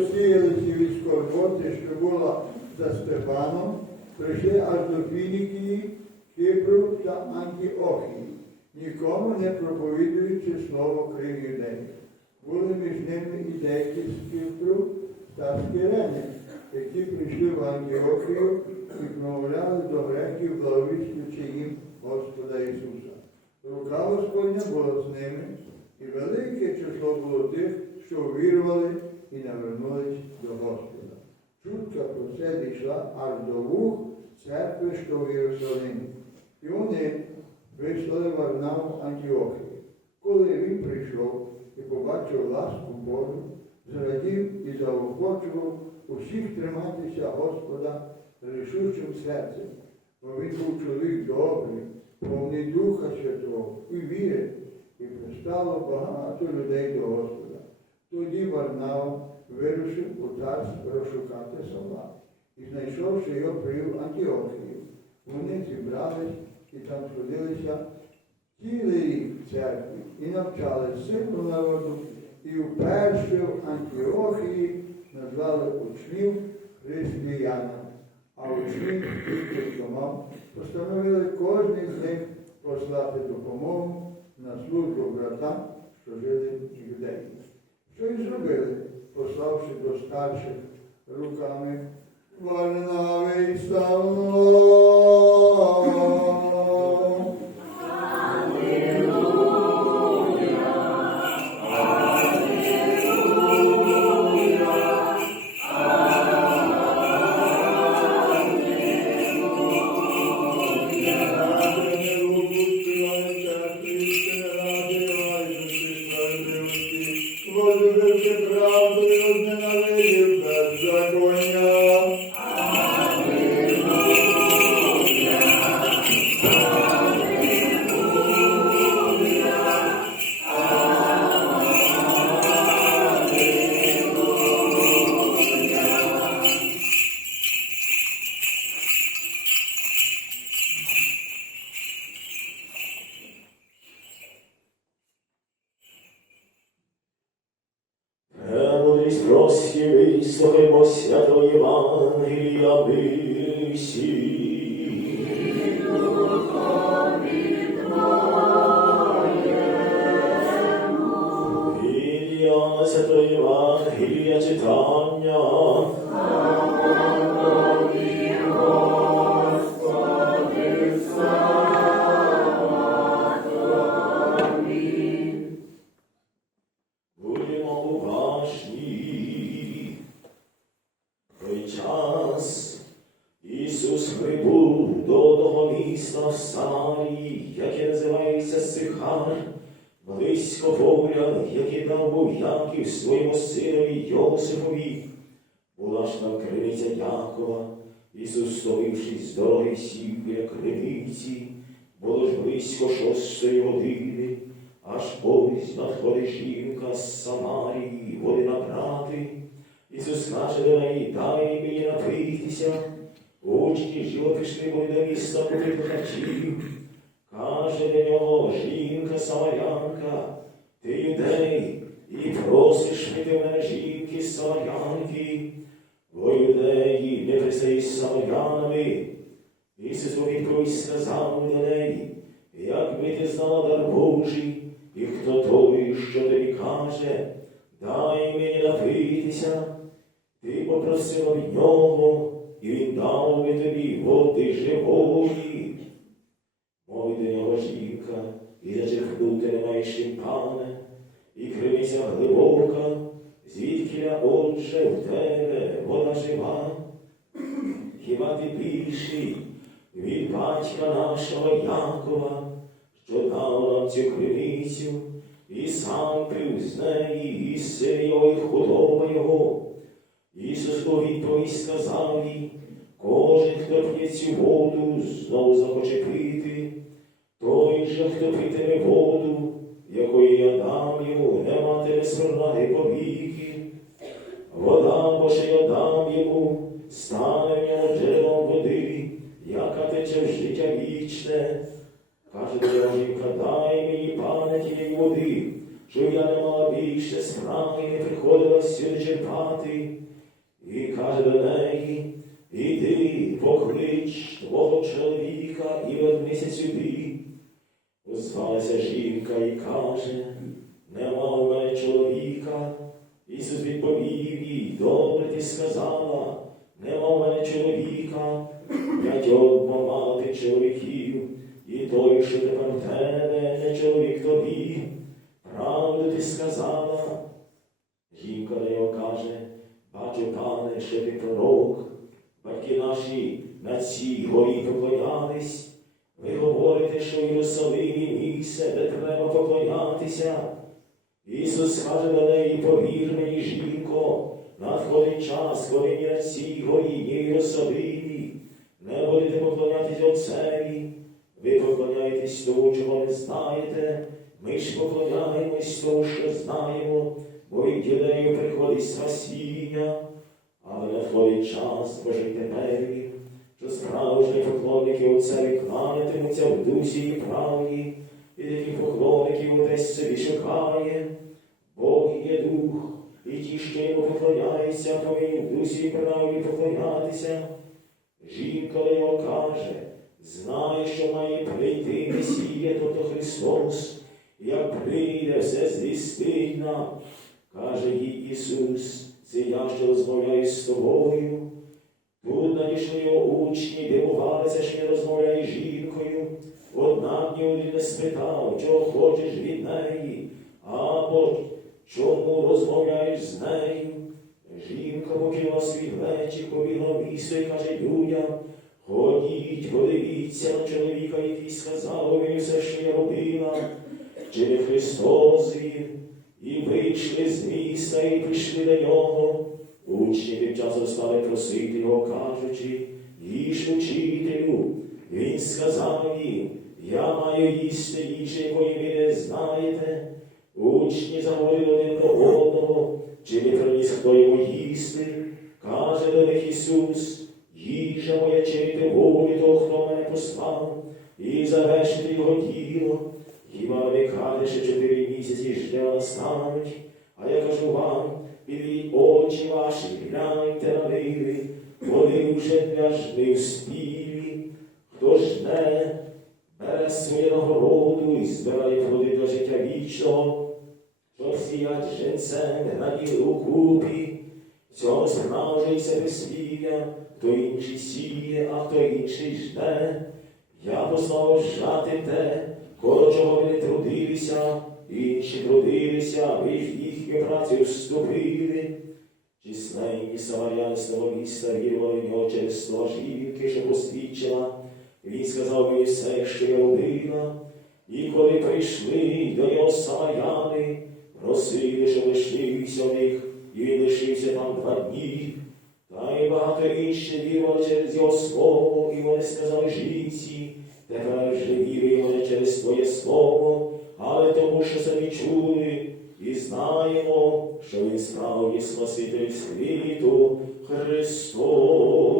які розсіялися від скорботи, що була за Стефаном, прийшли аж до Фінікії, Кіпру та Антіохії, нікому не проповідуючи слово крім юдеїв. Були між ними і деякі з Кіпру та з Кирени, які прийшли в Антіохію і промовляли до греків, благовістуючи їм Господа Ісуса. Рука Господня була з ними, і велике число було тих, що увірували і навернулись до Господа. Чутка про це дійшла аж до вух церкви, що в Єрусалимі. І вони вислали Варнаву в Антіохію. Коли він прийшов і побачив ласку Божу, зрадів і заохочував усіх триматися Господа рішучим серцем, бо він був чоловік добрий, повний Духа Святого і віри, і пристало багато людей до Господа. Тоді Варнав вирушив у царство розшукати Савла і, знайшовши його, привів Антіохію. Вони зібрались і там сходилися цілий рік в церкві і навчали сильну народу, і вперше в Антіохії назвали учнів християнами, а учнів Тома постановили кожен з них послати допомогу на службу братам, що жили в юдеї. Що і зробили, пославши до старших руками Варнави і самарянки, юдеї не пристають з самарянами. Ісус у сказав до неї, якби ти знала дар Божий, і хто той, що тобі каже, дай мені напитися, ти попросила від нього, і він дав би тобі води живої. Мовить до нього жінка, і зачерпнути не маєш пане, і кривиця глибока, звідкіля отже в тебе вода жива. Хіба ти більший від батька нашого Якова, що дав нам цю криницю, і сам пив з неї, і його, і худоба його. Ісус у відповідь сказав їй, кожен, хто п'є цю воду, знову захоче пити, той же, хто питиме воду, якої я дам йому, не матиме свернаги повіки. Вода, бо що я дам йому, стане в нього джерелом води, яка тече в життя вічне. Каже до жінка, дай мені пане тієї води, щоб я не мала більше справи, і не приходила сюди черпати. І каже до неї, іди, поклич твого чоловіка і вернися сюди. Озвалася жінка і каже, нема у мене чоловіка. Ісус відповів їй, добре ти сказала, нема у мене чоловіка, п'ятьох мати чоловіків, і той, що тепер в тебе, не чоловік тобі. Правду ти сказала. Жінка до нього каже, бачу, пане, що ти пророк, батьки наші на цій горі поклонялись. Ви говорите, що в Єрусалимі місце, де треба поклонятися. Ісус каже до неї, повір мені, жінко, надходить час, коли ні на цій ні Єрусалимі, не будете поклонятись Отцеві. Ви поклоняєтесь тому, чого не знаєте. Ми ж поклоняємось тому, що знаємо, бо від юдеїв приходить спасіння, але надходить час, Божий тепер, справжні поклонники Отцеві кланятимуться в дусі і правді, і таких поклонників Отець собі шукає. Бог є дух, і ті, що йому поклоняються, повинні в дусі і правді поклонятися. Жінка до каже, знає, що має прийти Месія, тобто Христос, як прийде, все звістить нам. Каже їй Ісус, це я, що розмовляю з тобою. Тут надійшли його учні, дивувалися, що не розмовляє жінкою. Однак ні один не спитав, чого хочеш від неї, або чому розмовляєш з нею. Жінка покинула свій глечик, побігла в місто і каже людям, ходіть, подивіться на чоловіка, який сказав мені все, що я робила, чи не Христос він, і вийшли з міста і прийшли до нього. Учні тим часом стали просити його, кажучи, їж учителю. Він сказав їм, я маю їсти їжі, якої ви не знаєте. Учні заговорили один до одного, чи не приніс хто йому їсти. Каже до них Ісус, їжа моя чинити волю того, хто мене послав, і завершити його діло. Хіба ви кажете, що чотири місяці жде настануть, а я кажу вам, підвіть очі ваші, гляньте на ниви, вони вже для жни спілі. Хто жне, бере свою нагороду і збирає плоди до життя вічного, щоб сіять женцем на ділі у купі. Цього справжується безвір'я, хто інший сіє, а хто інший жде. Я послав жати те, коло чого ви не трудилися, інші трудилися, ви ж їхню працю вступили. Численні самаряни з того міста вірували в нього через слова жінки, що посвідчила. Він сказав мені все, що я робила. І коли прийшли до нього самаряни, просили, щоб лишився в них, і він лишився там два дні. Та й багато інші вірували через його слово, і вони сказали жінці, тепер же віруємо через твоє слово, але тому, що самі чули і знаємо, що він справді Спаситель світу Христос.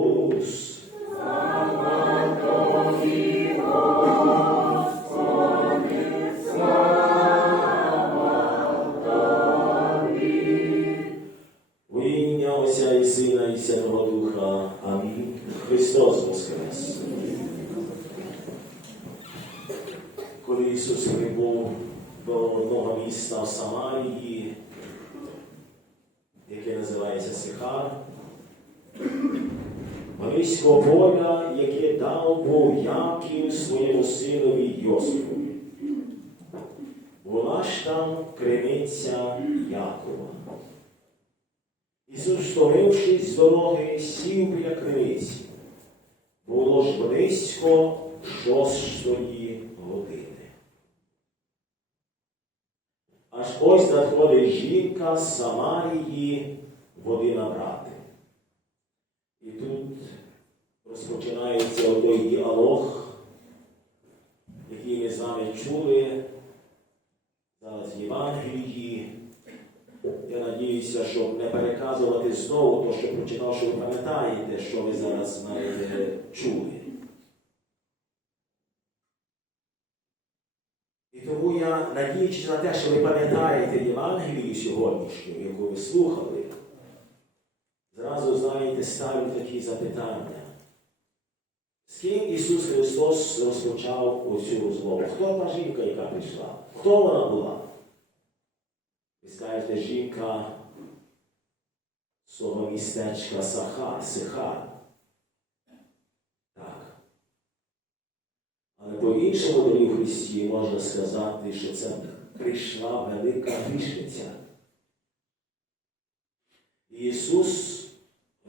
Христос Воскрес! Коли Ісус прибув до одного міста в Самарії, яке називається Сихар, близько поля, яке дав Бог Яків своєму синові Йосифові. Була ж там криниця Якова. Ісус, втомившись з дороги, сів біля криниці. Було ж близько шостої години. Аж ось надходить жінка з Самарії води набрати. І тут розпочинається той діалог, який ми з вами чули зараз в Євангелії. Я надіюся, щоб не переказувати знову те, що прочитав, що ви пам'ятаєте, що ви зараз знаєте, чули. І тому я, надіючись на те, що ви пам'ятаєте Євангелію сьогоднішню, яку ви слухали, зразу знаєте, ставлю такі запитання. З ким Ісус Христос розпочав оцю розмову? Хто та жінка, яка прийшла? Хто вона була? Ви скажете, жінка з того містечка Сахар, Сихар. Так. Але по-іншому, дорогі Христі, можна сказати, що це прийшла велика грішниця. Ісус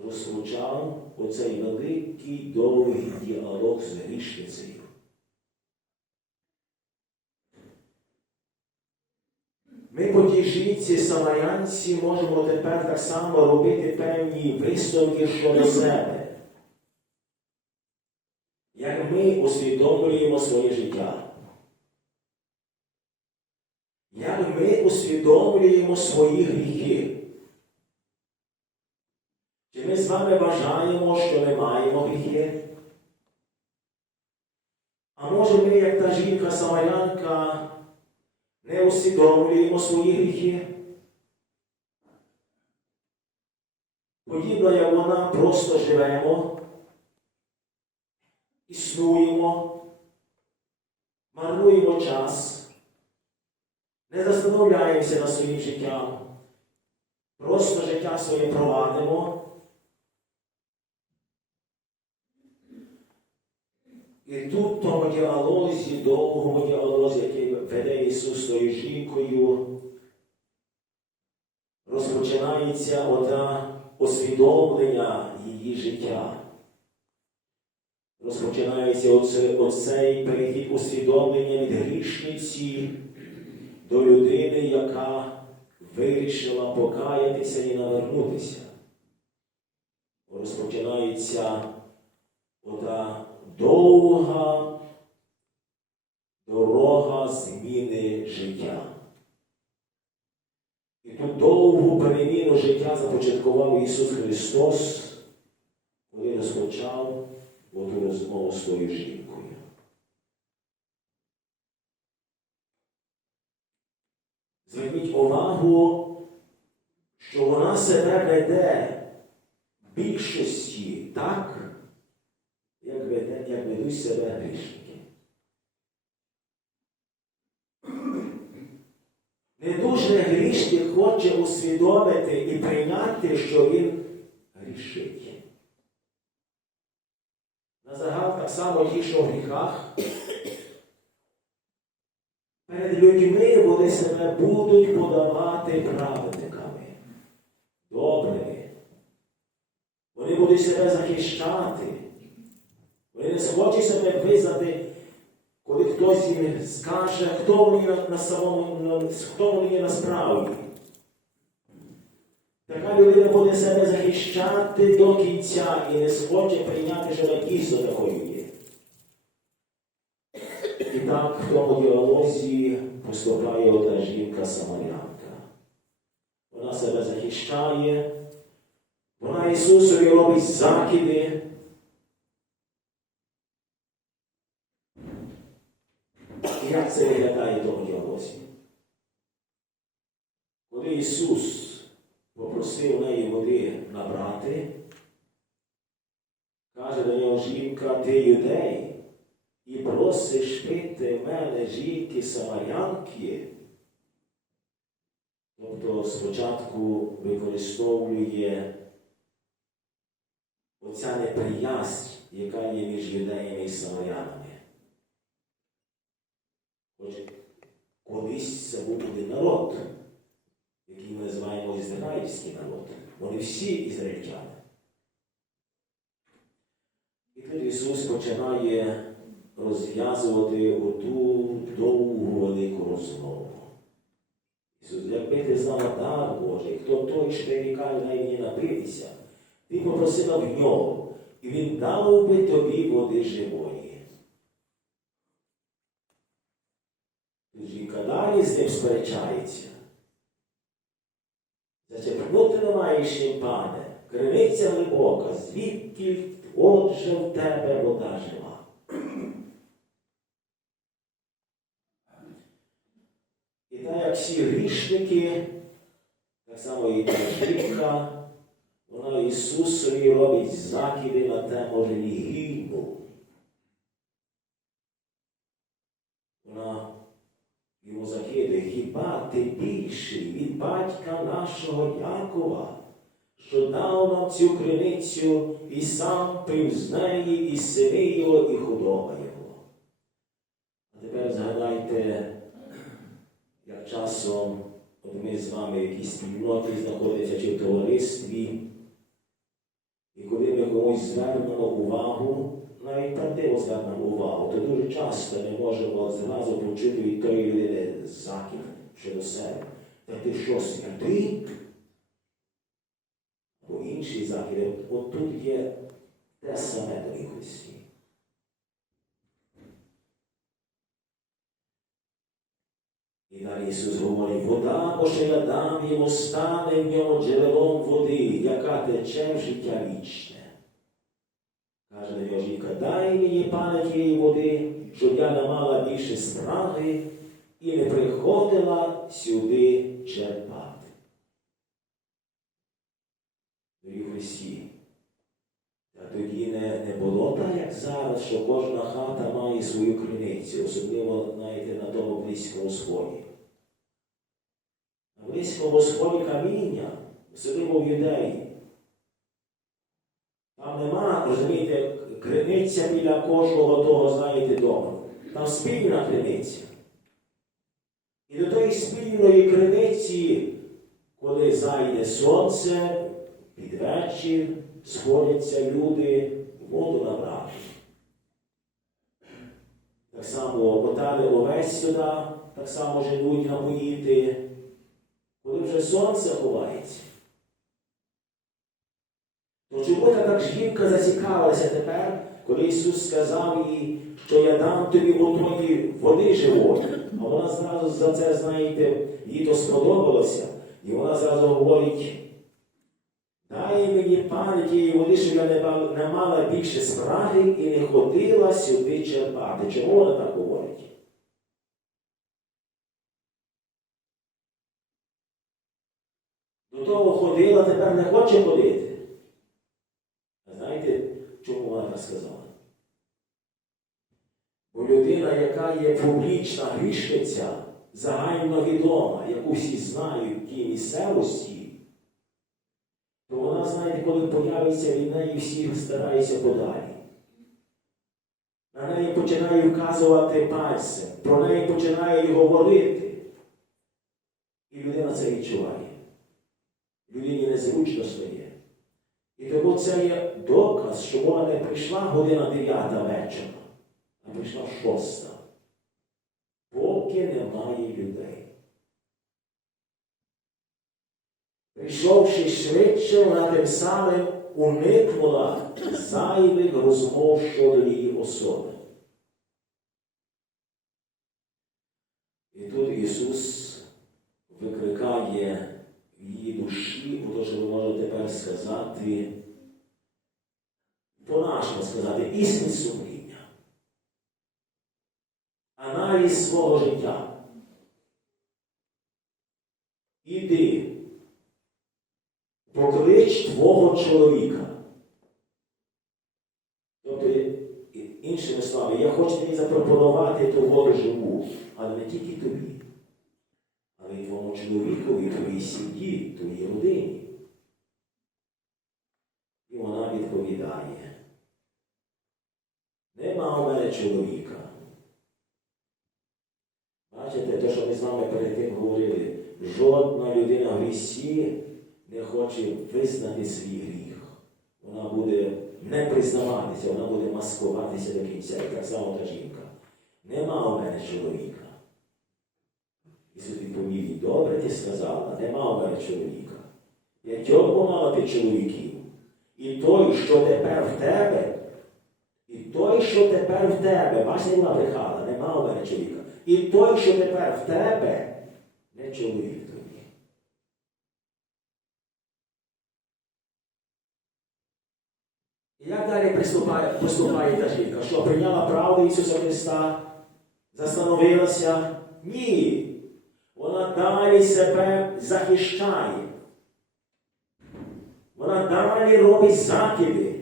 розпочав оцей великий довгий діалог з грішницею. Ми по тій жінці самарянці можемо тепер так само робити певні висновки щодо себе. Як ми усвідомлюємо своє життя. Як ми усвідомлюємо свої гріхи. Чи ми з вами вважаємо, що ми маємо гріхи? А може ми, як та жінка самарянка, не усвідомлюємо свої гріхи? Подібно, як вона просто живемо, існуємо, марнуємо час, не застановляємося над своїм життям, просто життя своє провадимо. І тут в тому діалозі, довгому діалозі, який веде Ісус тою жінкою, розпочинається ота усвідомлення її життя. Розпочинається оце, оцей перехід усвідомлення від грішниці до людини, яка вирішила покаятися і навернутися. Розпочинається ота довга дорога зміни життя. І ту довгу переміну життя започаткував Ісус Христос, коли розпочав оту розмову з тою жінкою. Увагу, що вона себе веде більшості так, як, веде, як ведуть себе грішники. Не дуже грішник хоче усвідомити і прийняти, що він грішить. На загал так само ті, що в гріхах. Людьми вони себе будуть подавати праведниками, добрими. Вони будуть себе захищати. Вони не схочуть себе визнати, коли хтось їм скаже, хто вони на, на самому, на, хто вони є насправді. Така людина буде себе захищати до кінця і не схоче прийняти, що вона дійсно такою є. І так в тому поступає ота жінка самарянка. Вона себе захищає, вона Ісусові робить закиди. Як це виглядає тому діалозі? Коли Ісус попросив неї води набрати, Каже до нього жінка, ти юдей, просиш пити мене жінки самарянки. Тобто спочатку використовує оця неприязнь, яка є між юдеями і самарянами. Отже, колись це був один народ, який ми називаємо ізраїльський народ. Вони всі ізраїльтяни. І тут Ісус починає розв'язувати оту довгу велику розмову. Ісус, якби ти знала дар Божий, хто той, що ти рікає, най мені напитися, ти попросила в нього, і він дав би тобі води живої. Жінка далі з ним сперечається. Зачепнути не маєш чим, пане, криниця глибока, звідки отже в тебе вода жива. І так як всі грішники, так само і та жінка, вона Ісусові робить закиди на тему релігійну. Вона йому закидує, хіба ти більший від батька нашого Якова, що дав нам цю криницю і сам пив з неї, і сини його, і худоба його. А тепер згадайте, часом ми з вами в якійсь спільноті знаходимося чи в товаристві, і коли ми комусь звернемо увагу, навіть правдиво звернемо увагу, то дуже часто не можемо зразу почути від тої людини закид щодо себе. Та ти що, святий? Або інший закид. От, от тут є те саме до Христі. І далі Ісус говорить, вода, я дам йому, стане в ньому джерелом води, яка тече в життя вічне. Каже до нього жінка, дай мені, пане, тієї води, щоб я не мала більше спраги і не приходила сюди черпати. Дорогі Христі, та тоді не, не було так, як зараз, що кожна хата має свою криницю, особливо, знаєте, на тому близькому сході. На близькому каміння, особливо в юдеї. Там нема, розумієте, криниця біля кожного того, знаєте, дому. Там спільна криниця. І до тої спільної криниці, коли зайде сонце, під вечір, сходяться люди, воду набрати. Так само мотали овець сюди, так само женуть напоїти. Вже сонце ховається. То чому так жінка зацікавилася тепер, коли Ісус сказав їй, що я дам тобі отої води живої? А вона зразу за це, знаєте, їй то сподобалося. І вона зразу говорить, дай мені пане тієї води, щоб я не мала більше спраги і не ходила сюди черпати. Чому вона так говорить? Того ходила, тепер не хоче ходити. А знаєте, чому вона сказала? Бо людина, яка є публічна грішниця, загально відома, яку всі знають в тій місцевості, то вона, знаєте, коли появиться від неї, всі стараються подалі. На неї починає вказувати пальцем, про неї починає говорити. І людина це відчуває. Людині незручно стає. І тому це є доказ, що вона не прийшла година 9 вечора, а прийшла шоста. Поки немає людей. Прийшовши швидше, вона тим самим уникнула зайвих розмов щодо її особи. І тут Ісус і душі, що ви можете тепер сказати, по-нашому сказати, істинне сумління, аналіз свого життя. Іди, поклич твого чоловіка. Тобто, іншими словами, я хочу тобі запропонувати ту воду живу, але не тільки тобі твоєму чоловікові, твоїй сім'ї, твоїй родині. І вона відповідає. Нема у мене чоловіка. Бачите, те, що ми з вами перед тим говорили, жодна людина в грісі не хоче визнати свій гріх. Вона буде не признаватися, вона буде маскуватися до кінця. І так само та жінка. Нема у мене чоловіка. Ісус відповів, їй, добре ти сказала, нема у мене чоловіка. П'ятьох мала ти чоловіків. І той, що тепер в тебе, і той, що тепер в тебе, бачите, вона брехала, нема у мене чоловіка. І той, що тепер в тебе, не чоловік тобі. І як далі приступає, поступає та жінка? Що прийняла правду Ісуса Христа? Застановилася? Ні. Далі себе захищає. Вона далі робить закиди.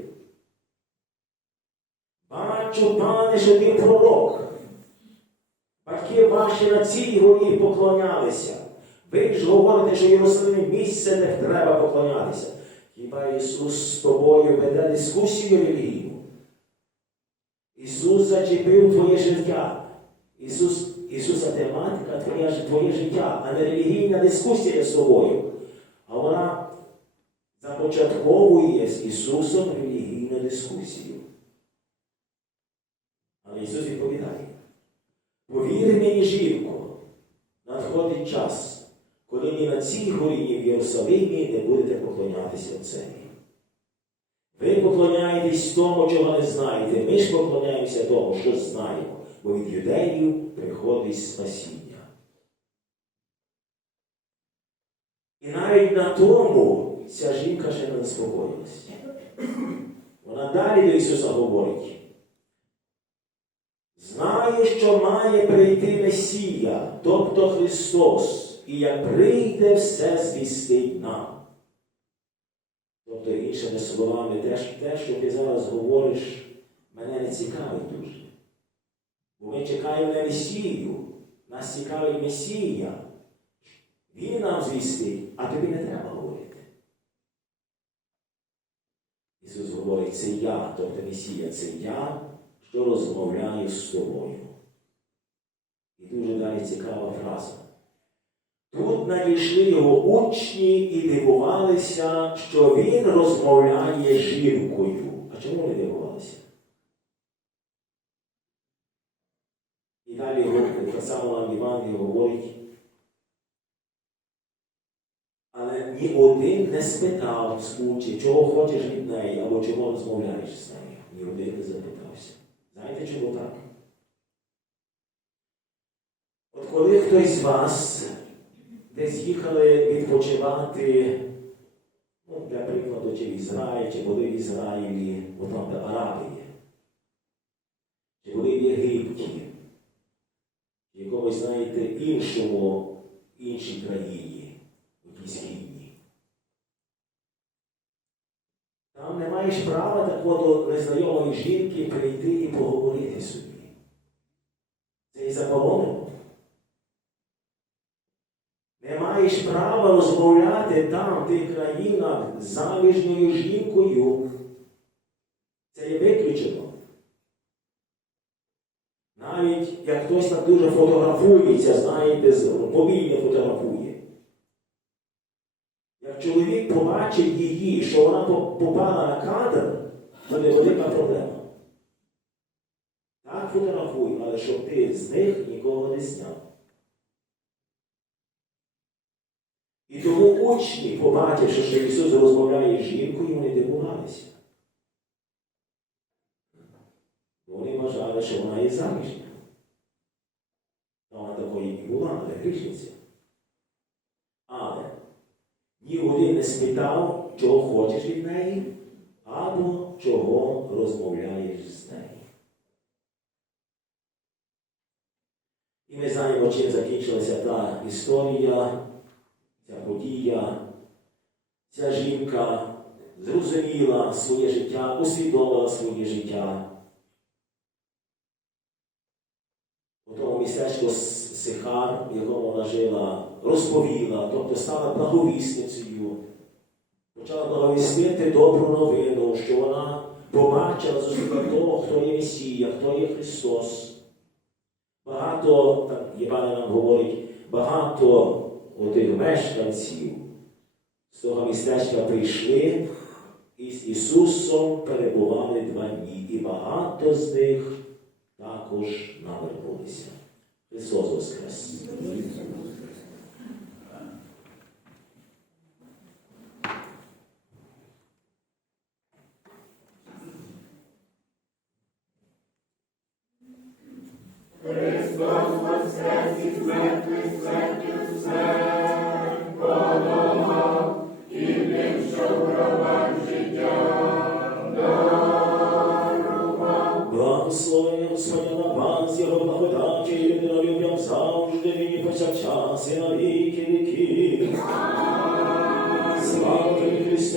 Бачу, пане, що ти пророк. Батьки ваші на цій горі поклонялися. Ви ж говорите, що Єрусалимі місце, де треба поклонятися. Хіба Ісус з тобою веде дискусію релігійну? Ісус зачепив твоє життя. Ісус, Ісуса тематика твоє, твоє життя, а не релігійна дискусія з тобою. А вона започатковує з Ісусом релігійну дискусію. Але Ісус відповідає. Повір мені, жінко, надходить час, коли ні на цій горі, ні в Єрусалимі не будете поклонятися Отцеві. Ви поклоняєтесь тому, чого не знаєте. Ми ж поклоняємося тому, що знаємо, бо від юдеїв приходить спасіння. І навіть на тому ця жінка ще не заспокоїлася. Вона далі до Ісуса говорить. Знаю, що має прийти Месія, тобто Христос, і як прийде, все звістить нам. Тобто, іншими словами, те, що- ти зараз говориш, мене не цікавить дуже. Ми чекаємо на Месію, нас цікавить Месія. Він нам звістить, а тобі не треба говорити. Ісус говорить, це я, тобто Месія, це я, що розмовляю з тобою. І дуже далі цікава фраза. Тут надійшли його учні і дивувалися, що він розмовляє жінкою. А чому вони дивувалися? І далі так Іван говорить. Але ні один не спитав з чого хочеш від неї, або чого розмовляєш з нею. Ні один не запитався. Знаєте, чому так? От коли хтось з вас десь їхали відпочивати, ну, для прикладу, чи в Ізраїль, чи були в Ізраїлі, там, де Арабії, чи були в Єгипті, чи якомусь, знаєте, іншому, іншій країні, якійсь східній. Там не маєш права так от до незнайомої жінки прийти і поговорити собі. Це і заборонено. Не маєш права розмовляти там, в тих країнах, з заміжньою жінкою. Це є виключено. Навіть як хтось так дуже фотографується, знаєте, мобільно фотографує. Як чоловік побачить її, що вона попала на кадр, буде велика проблема. Так фотографуй, але щоб ти з них нікого не зняв. І тому учні, побачивши, що Ісус розмовляє з жінкою, вони дивувалися. Вони вважали, що вона є заміжня. Та Вона такої не була, грішниця. Але ні один не спитав, чого хочеш від неї, або чого розмовляєш з нею. І ми знаємо, чим закінчилася та історія, ця подія. Ця жінка зрозуміла своє життя, усвідомила своє життя. Сихар, в якому вона жила, розповіла, тобто стала благовісницею. Почала благовістити добру новину, що вона побачила зустріла того, хто є Месія, хто є Христос. Багато, так Євангелія нам говорить, багато отих мешканців з того містечка прийшли і з Ісусом перебували два дні, і багато з них також навернулися. Христос Воскрес! Благослови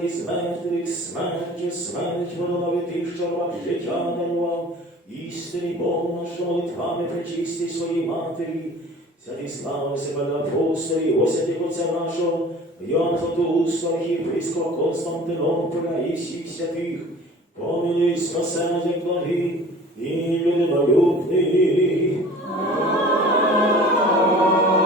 що воскрес із мертвих, смертю, смерть подолав і тих, що вам життя дарував, істинний Бог наш молитвами причисти своїй матері, святий слава себе на апостолі, освятих отця нашого, Йоанна Фотуса, єпископа Константинополя і всіх святих, помилуй спасена благі і людинолюбний. Христос